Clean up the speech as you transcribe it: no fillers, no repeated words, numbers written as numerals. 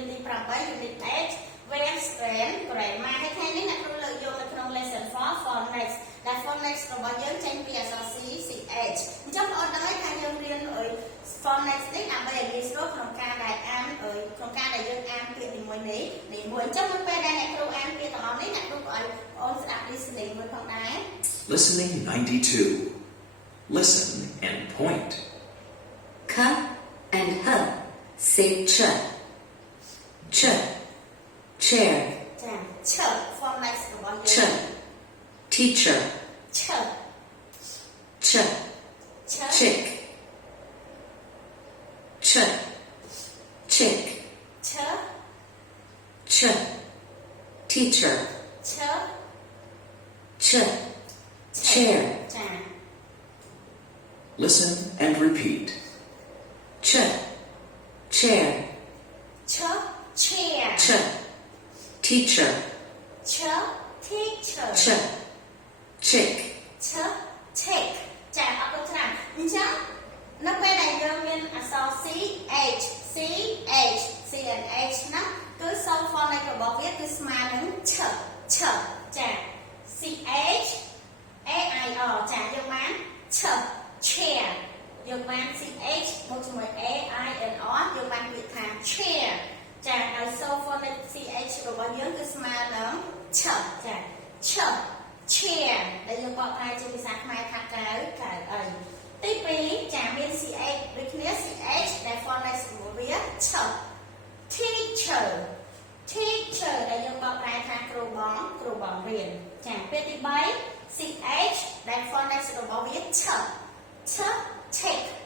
Unit 8 Unit 8 Variance Grammar ហើយថ្ងៃនេះអ្នកគ្រូលើកយកនៅក្នុង Lesson 4 Phonics ដែល Phonics របស់យើងចេញពីអក្សរ C CH អញ្ចឹងបងប្អូនដឹងហើយថាយើងរៀនPhonics នេះដើម្បីឲ្យងាយស្រួលក្នុងការដែលអានក្នុងការដែលយើងអានពាក្យនីមួយៗអញ្ចឹងនៅពេលដែលអ្នកគ្រូអានពាក្យទាំងអស់នេះអ្នកគ្រូក៏ឲ្យបងប្អូនស្ដាប់ listening មួយផងដែរ Listening 92 Listen and point K and H say ch chair ចាឈ Phonics របស់យើង ch teacher ឈ chick chick ឈ teacher ឈ chair ចា Listen and repeat chair ឈ chair teacher ឈ teacher chick ឈ tick ចាអរគុណច្រើនអញ្ចឹងនៅពេលដែលយើងមានអក្សរ C H C H C and H ណាគឺ sound phonics របស់វាគឺស្មើនឹងឈចា C H A I R ចាយើងបានឈ chair យើងបាន C H មកជាមួយ A I N R យើងបានពាក្យថា chair ចាហើយ sound phonics C H របស់យើងគឺស្មើនឹងឈចាឈ chair ដែលយើងបកប្រែជាភាសាខ្មែរថាកៅអីទី2ចាមាន CH ដូចគ្នា CH ដែល phonics របស់វាឈ teacher ដែលយើងបកប្រែថាគ្រូបងរៀនចាពាក្យទី3 CH ដែល phonics របស់វាឈ tick